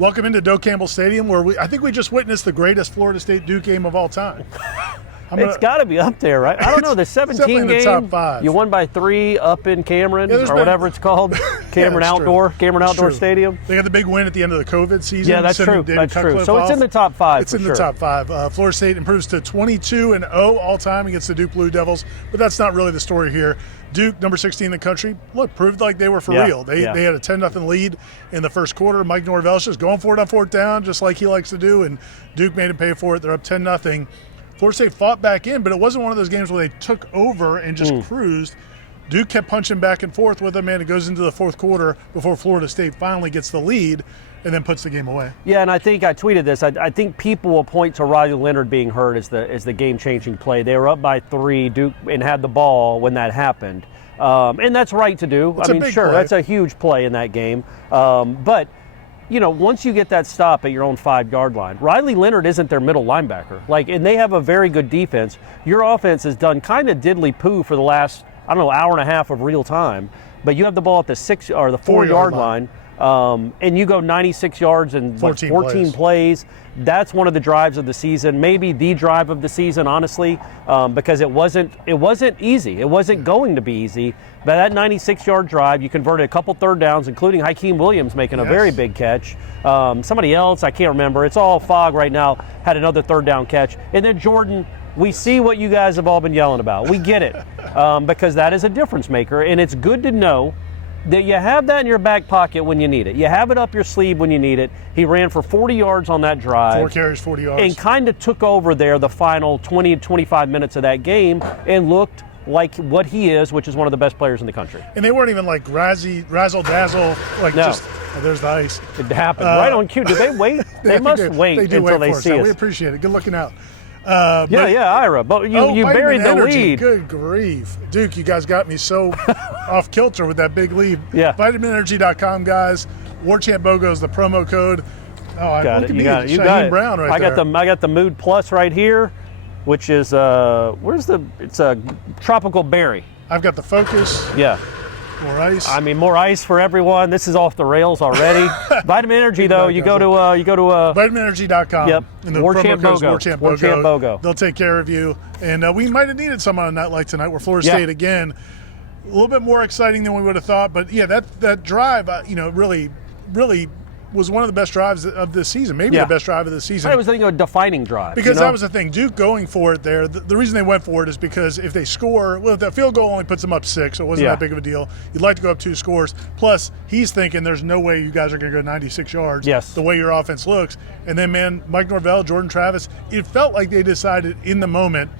Welcome into Doak Campbell Stadium, where I think we just witnessed the greatest Florida State-Duke game of all time. It's got to be up there, right? I don't know. The 17 game, the top 5. You won by 3 up in Cameron, or whatever it's called, Cameron Outdoor Stadium. They got the big win at the end of the COVID season. Yeah, that's true. So it's in the top 5. It's in the top 5. Florida State improves to 22-0 all time against the Duke Blue Devils, but that's not really the story here. Duke, number 16 in the country, proved like they were for real. They had a 10-0 lead in the first quarter. Mike Norvell's just going for it on 4th down, just like he likes to do, and Duke made him pay for it. They're up 10-0. Florida State fought back in, but it wasn't one of those games where they took over and just cruised. Duke kept punching back and forth with them, and it goes into the 4th quarter before Florida State finally gets the lead and then puts the game away. Yeah, and I think I tweeted this. I think people will point to Riley Leonard being hurt as the game-changing play. They were up by 3, Duke, and had the ball when that happened. And that's right to do. I mean, sure, that's a huge play in that game. But you know, once you get that stop at your own 5-yard line, Riley Leonard isn't their middle linebacker. And they have a very good defense. Your offense has done kind of diddly poo for the last, hour and a half of real time. But you have the ball at the 6 or the 4-yard line. And you go 96 yards and 14 plays. That's one of the drives of the season, maybe the drive of the season, honestly, because it wasn't easy. It wasn't going to be easy. But that 96-yard drive, you converted a couple 3rd downs, including Hakeem Williams making a very big catch. Somebody else, I can't remember. It's all fog right now, had another 3rd down catch. And then Jordan, we see what you guys have all been yelling about. We get it, because that is a difference maker. And it's good to know that you have that in your back pocket when you need it. You have it up your sleeve when you need it. He ran for 40 yards on that drive. 4 carries, 40 yards. And kind of took over there the final 20 to 25 minutes of that game and looked like what he is, which is one of the best players in the country. And they weren't even like razzle-dazzle, there's the ice. It happened right on cue. Did they wait? They must wait until they see us. We appreciate it. Good looking out. Ira. But you buried the lead. Good grief. Duke, you guys got me so off kilter with that big lead. Yeah. VitaminEnergy.com, guys. Warchant BOGO is the promo code. Oh, got it. You got it. Brown right I got the Mood Plus right here, which is it's a tropical berry. I've got the Focus. Yeah. More ice. I mean, more ice for everyone. This is off the rails already. Vitamin Energy, though, you go to VitaminEnergy.com. Yep. And the Warchant promo code is Warchant BOGO. They'll take care of you. And we might have needed some on a night like tonight. We're Florida State again. A little bit more exciting than we would have thought. But yeah, that drive, really was one of the best drives of this season, maybe the best drive of the season. I was thinking of a defining drive. Because that was the thing. Duke going for it there, the reason they went for it is because if they score, if that field goal only puts them up 6, so it wasn't that big of a deal. You'd like to go up 2 scores. Plus, he's thinking there's no way you guys are going to go 96 yards the way your offense looks. And then, man, Mike Norvell, Jordan Travis, it felt like they decided in the moment,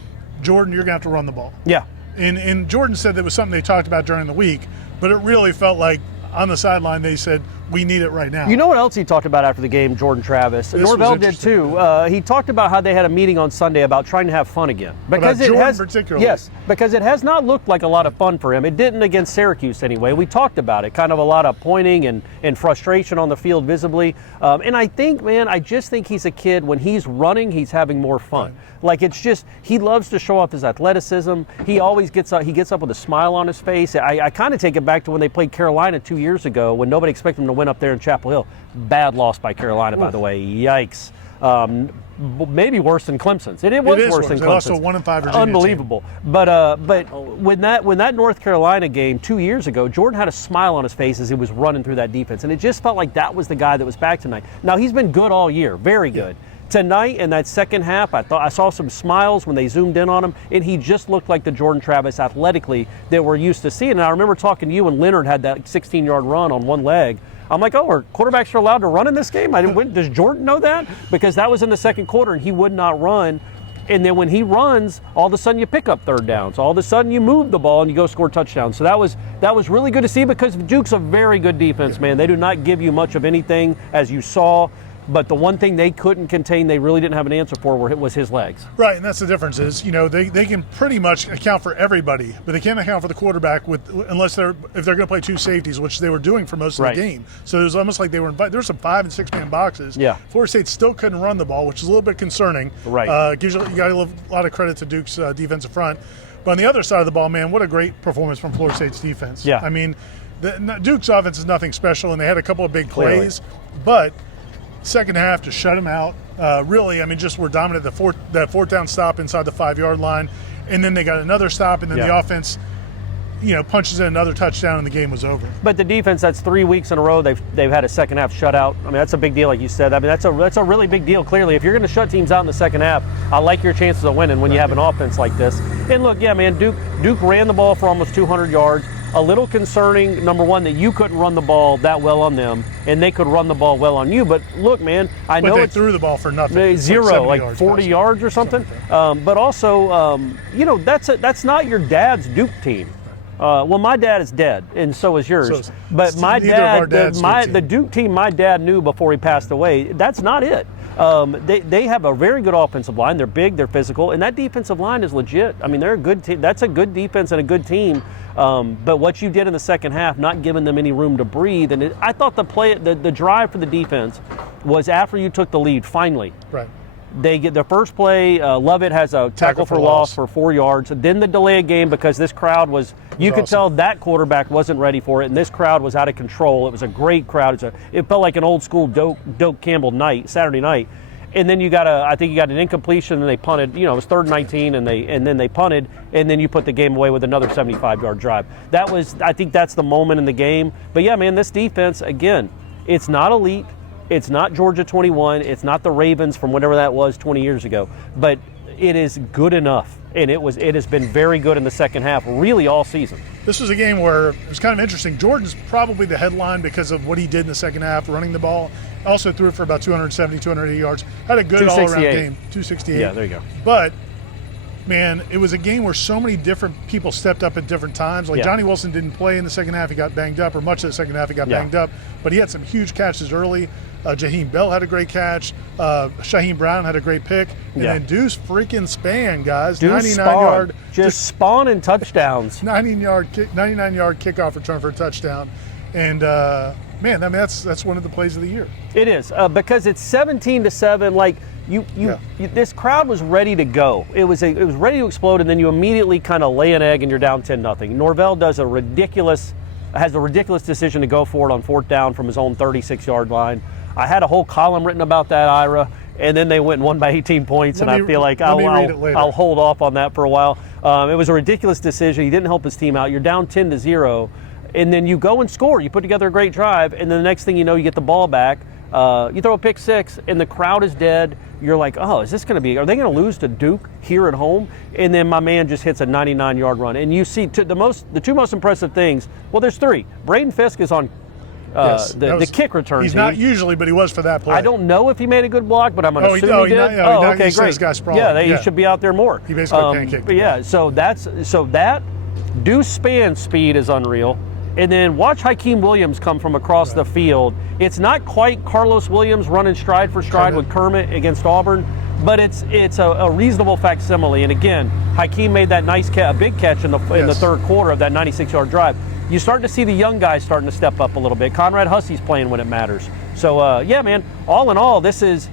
Jordan, you're going to have to run the ball. Yeah. And Jordan said that was something they talked about during the week, but it really felt like on the sideline they said, we need it right now. You know what else he talked about after the game, Jordan Travis? Norvell did too. He talked about how they had a meeting on Sunday about trying to have fun again. Because it has, particularly. Yes, because it has not looked like a lot of fun for him. It didn't against Syracuse anyway. We talked about it, kind of a lot of pointing and frustration on the field visibly. And I think, man, I just think he's a kid, when he's running, he's having more fun. Right. Like, it's just, he loves to show off his athleticism. He always gets up with a smile on his face. I kind of take it back to when they played Carolina 2 years ago when nobody expected him to win up there in Chapel Hill. Bad loss by Carolina, by the way. Yikes. Maybe worse than Clemson's. It was worse than Clemson's. They lost to 1-5 Virginia Unbelievable. Team. But when that North Carolina game 2 years ago, Jordan had a smile on his face as he was running through that defense, and it just felt like that was the guy that was back tonight. Now, he's been good all year, very good. Tonight, in that second half, I saw some smiles when they zoomed in on him, and he just looked like the Jordan Travis athletically that we're used to seeing. And I remember talking to you when Leonard had that 16-yard run on one leg. I'm like, are quarterbacks are allowed to run in this game? Does Jordan know that? Because that was in the second quarter, and he would not run. And then when he runs, all of a sudden you pick up 3rd downs. All of a sudden you move the ball and you go score touchdowns. So that was really good to see, because Duke's a very good defense, man. They do not give you much of anything, as you saw. But the one thing they couldn't contain, they really didn't have an answer for, was his legs. Right, and that's the difference is, they can pretty much account for everybody, but they can't account for the quarterback if they're going to play 2 safeties, which they were doing for most of the game. So it was almost like they were invited. There were some 5- and 6-man boxes. Yeah. Florida State still couldn't run the ball, which is a little bit concerning. Right. You got to give a lot of credit to Duke's defensive front. But on the other side of the ball, man, what a great performance from Florida State's defense. Yeah. I mean, Duke's offense is nothing special, and they had a couple of big plays, but second half to shut them out. Really, I mean, just were dominant. That fourth down stop inside the 5-yard line, and then they got another stop, and then the offense, punches in another touchdown, and the game was over. But the defense, that's 3 weeks in a row they've had a second half shutout. I mean, that's a big deal, like you said. I mean, that's a really big deal. Clearly, if you're going to shut teams out in the second half, I like your chances of winning when you have an offense like this. And look, yeah, man, Duke ran the ball for almost 200 yards. A little concerning, number one, that you couldn't run the ball that well on them, and they could run the ball well on you. But look, man, I know they threw the ball for nothing. Zero, like 40 yards or something. But also, that's not your dad's Duke team. Well, my dad is dead, and so is yours. But my dad, the Duke team my dad knew before he passed away, that's not it. They have a very good offensive line. They're big, they're physical, and that defensive line is legit. I mean, they're a good team. That's a good defense and a good team. But what you did in the second half, not giving them any room to breathe, and I thought the drive for the defense was after you took the lead, finally. Right. They get their first play. Lovett has a tackle for loss for 4 yards. Then the delay of game because this crowd you could tell that quarterback wasn't ready for it, and this crowd was out of control. It was a great crowd. It felt like an old school Doak Campbell night, Saturday night. And then I think you got an incompletion, and they punted. It was 3rd and 19, and then they punted, and then you put the game away with another 75-yard drive. I think that's the moment in the game. But yeah, man, this defense again, it's not elite. It's not Georgia 21. It's not the Ravens from whatever that was 20 years ago. But it is good enough, and it has been very good in the second half, really all season. This was a game where it was kind of interesting. Jordan's probably the headline because of what he did in the second half, running the ball. Also threw it for about 270, 280 yards. Had a good all-around game. 268. Yeah, there you go. But, man, it was a game where so many different people stepped up at different times. Like Johnny Wilson didn't play in the second half. He got banged up, or much of the second half he got banged up. But he had some huge catches early. Jaheim Bell had a great catch. Shaheem Brown had a great pick. And then Deuce freaking Span, guys. 99-yard. Just spawning touchdowns. 99-yard kickoff return for a touchdown. And, man, I mean, that's one of the plays of the year. It is, because it's 17-7. Like, this crowd was ready to go. It was ready to explode, and then you immediately kind of lay an egg and you're down 10-0. Norvell has a ridiculous decision to go for it on 4th down from his own 36-yard line. I had a whole column written about that, Ira, and then they went and won by 18 points, and I feel like I'll hold off on that for a while. It was a ridiculous decision. He didn't help his team out. You're down 10-0, and then you go and score. You put together a great drive, and then the next thing you know, you get the ball back. You throw a pick six, and the crowd is dead. You're like, oh, are they going to lose to Duke here at home? And then my man just hits a 99-yard run. And you see the two most impressive things. Well, there's three. Braden Fisk is on the kick return He's team. Not usually, but he was for that play. I don't know if he made a good block, but I'm going to assume he did. Okay, great. He should be out there more. He basically pancaked. But yeah, so that Deuce Span speed is unreal. And then watch Hakeem Williams come from across the field. It's not quite Carlos Williams running stride for stride with Kermit against Auburn, but it's a reasonable facsimile. And again, Hakeem made that a big catch in the third quarter of that 96-yard drive. You start to see the young guys starting to step up a little bit. Conrad Hussey's playing when it matters. So yeah, man. All in all, this is.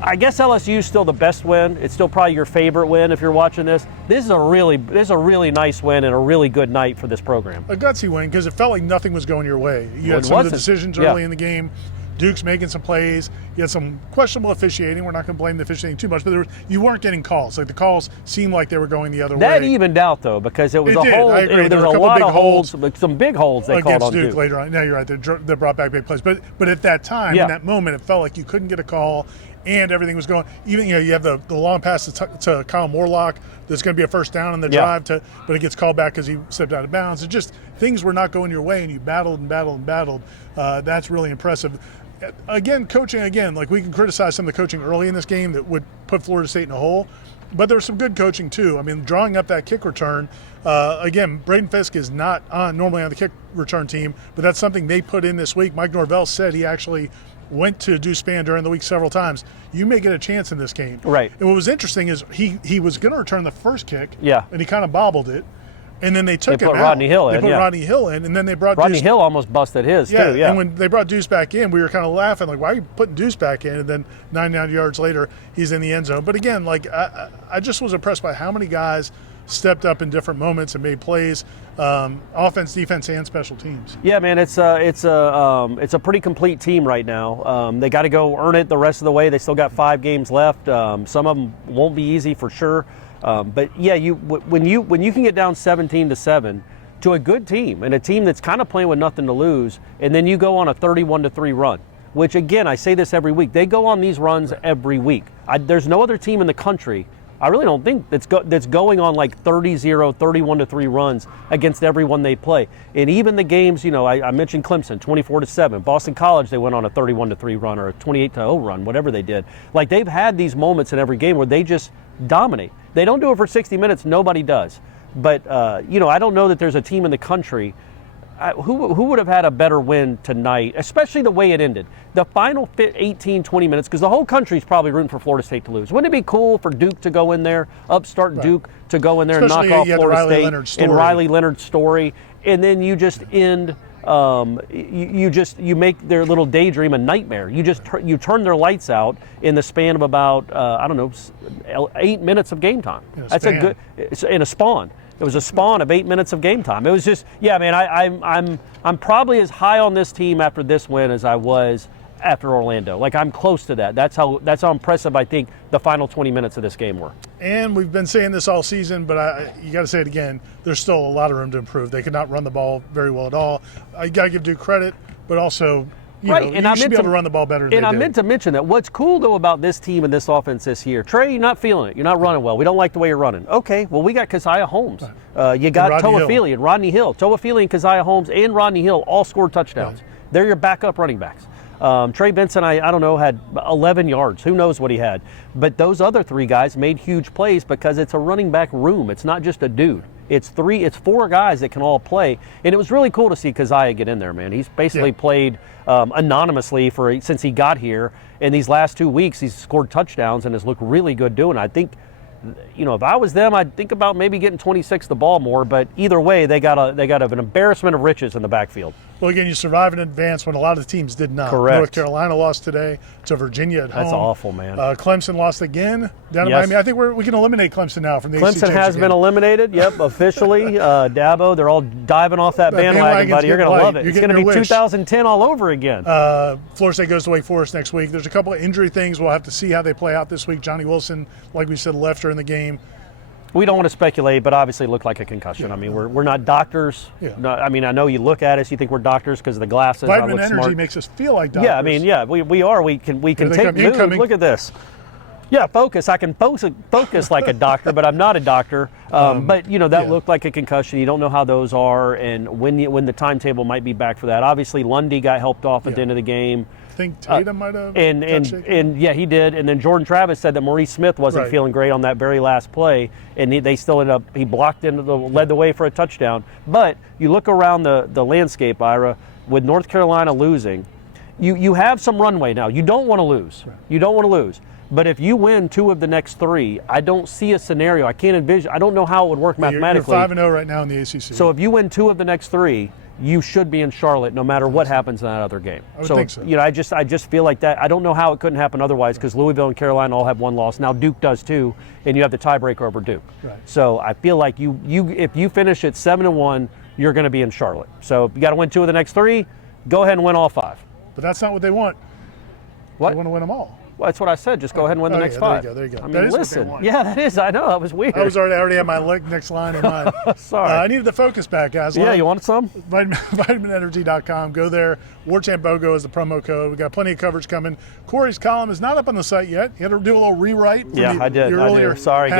I guess LSU is still the best win. It's still probably your favorite win if you're watching this. This is a really nice win and a really good night for this program. A gutsy win because it felt like nothing was going your way. You had some of the decisions early in the game. Duke's making some plays. You had some questionable officiating. We're not going to blame the officiating too much, but you weren't getting calls. Like the calls seemed like they were going the other way. That evened out though because it was a hold. There was a lot of holds, some big holds they called on Duke later on. No, you're right. They brought back big plays, but at that time, in that moment, it felt like you couldn't get a call. And everything was going. Even you have the long pass to Kyle Morlock. There's going to be a first down in the drive, but it gets called back because he stepped out of bounds. It just things were not going your way, and you battled and battled and battled. That's really impressive. Again, coaching again. Like we can criticize some of the coaching early in this game that would put Florida State in a hole, but there was some good coaching too. I mean, drawing up that kick return. Again, Braden Fisk is not normally on the kick return team, but that's something they put in this week. Mike Norvell said he actually went to Deuce Span during the week several times. You may get a chance in this game. Right. And what was interesting is he was going to return the first kick. Yeah. And he kind of bobbled it. And then they took him out. Rodney Hill in. They put Rodney Hill in, and then they brought Rodney Hill almost busted his too. Yeah. And when they brought Deuce back in, we were kind of laughing like, why are you putting Deuce back in? And then 99 yards later, he's in the end zone. But again, like I just was impressed by how many guys stepped up in different moments and made plays, offense, defense, and special teams. Yeah, man, it's a pretty complete team right now. They got to go earn it the rest of the way. They still got 5 games left. Some of them won't be easy for sure. But yeah, when you can get down 17-7 to a good team and a team that's kind of playing with nothing to lose, and then you go on a 31-3 run, which again, I say this every week. They go on these runs every week. There's no other team in the country, I really don't think, that's going on like 30-0, 31-3 runs against everyone they play. And even the games, I mentioned Clemson, 24-7. Boston College, they went on a 31-3 run or a 28-0 run, whatever they did. Like, they've had these moments in every game where they just dominate. They don't do it for 60 minutes. Nobody does. But, I don't know that there's a team in the country who would have had a better win tonight, especially the way it ended. The final 18, 20 minutes, because the whole country's probably rooting for Florida State to lose. Wouldn't it be cool for Duke to go in there, upstart Duke to go in there especially and knock off Florida State and Riley Leonard's story, and then you just end you make their little daydream a nightmare. You turn their lights out in the span of about 8 minutes of game time. That's in a spawn. It was a spawn of 8 minutes of game time. It was just, yeah, man. I'm probably as high on this team after this win as I was after Orlando. Like, I'm close to that. That's how impressive I think the final 20 minutes of this game were. And we've been saying this all season, but you got to say it again. There's still a lot of room to improve. They could not run the ball very well at all. You got to give Duke credit, but also. You should be able to run the ball better than And I meant to mention that what's cool, though, about this team and this offense this year, Trey, you're not feeling it. You're not running well. We don't like the way you're running. Okay, well, we got Keziah Holmes. You got Toa Feely and Rodney Hill. Toa Feely and Keziah Holmes and Rodney Hill all scored touchdowns. Right. They're your backup running backs. Trey Benson, I don't know, had 11 yards. Who knows what he had. But those other 3 guys made huge plays because it's a running back room. It's not just a dude. It's 4 guys that can all play. And it was really cool to see Keziah get in there, man. He's basically played anonymously since he got here. In these last 2 weeks, he's scored touchdowns and has looked really good doing it. I think, if I was them, I'd think about maybe getting 26 the ball more. But either way, they got an embarrassment of riches in the backfield. Well, again, you survive and advance when a lot of the teams did not. Correct. North Carolina lost today to Virginia at home. That's awful, man. Clemson lost again down in Miami. I think we can eliminate Clemson now from the ACC Clemson has been eliminated, yep, officially. Dabo, they're all diving off that bandwagon, buddy. You're going to love it. It's going to be 2010 all over again. Florida State goes to Wake Forest next week. There's a couple of injury things. We'll have to see how they play out this week. Johnny Wilson, like we said, left during the game. We don't want to speculate, but obviously it looked like a concussion. I mean, we're not doctors. I mean, I know you look at us, you think we're doctors because of the glasses. Vitamin Energy makes us feel like doctors. Yeah, I mean, we are. We can take moves. Look at this. Yeah, focus. I can focus like a doctor, but I'm not a doctor. But that looked like a concussion. You don't know how those are, and when the timetable might be back for that. Obviously, Lundy got helped off at the end of the game. I think Tatum might have. And yeah, he did. And then Jordan Travis said that Maurice Smith wasn't feeling great on that very last play, and they still ended up. He blocked led the way for a touchdown. But you look around the landscape, Ira, with North Carolina losing, you have some runway now. You don't want to lose. Right. You don't want to lose. But if you win 2 of the next 3, I don't see a scenario. I can't envision. I don't know how it would work mathematically. You're 5-0 right now in the ACC. So if you win 2 of the next 3, you should be in Charlotte no matter what happens in that other game. I would think so. I just feel like that. I don't know how it couldn't happen otherwise because Louisville and Carolina all have 1 loss. Now Duke does too, and you have the tiebreaker over Duke. Right. So I feel like if you finish at 7-1, you're going to be in Charlotte. So if you got to win 2 of the next 3, go ahead and win all 5. But that's not what they want. What? They want to win them all. Well, that's what I said. Just go ahead and win the next 5. There you go. I mean, listen. Yeah, that is. I know. That was weird. I already had my next line in mind. Sorry. I needed the focus back, guys. Yeah, you want some? VitaminEnergy.com. Go there. Warchant BOGO is the promo code. We got plenty of coverage coming. Corey's column is not up on the site yet. He had to do a little rewrite. I did. Sorry,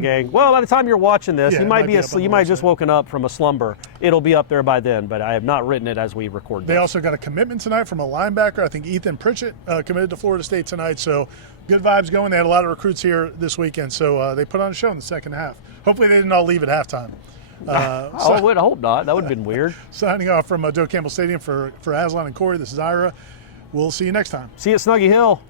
gang. Well, by the time you're watching this, you might have just woken up from a slumber. It'll be up there by then, but I have not written it as we record this. They also got a commitment tonight from a linebacker. I think Ethan Pritchett committed to Florida State tonight. So good vibes going. They had a lot of recruits here this weekend, so they put on a show in the second half. Hopefully they didn't all leave at halftime. I would hope not. That would have been weird. Signing off from Doak Campbell Stadium for Aslan and Corey, this is Ira. We'll see you next time. See you at Snuggy Hill.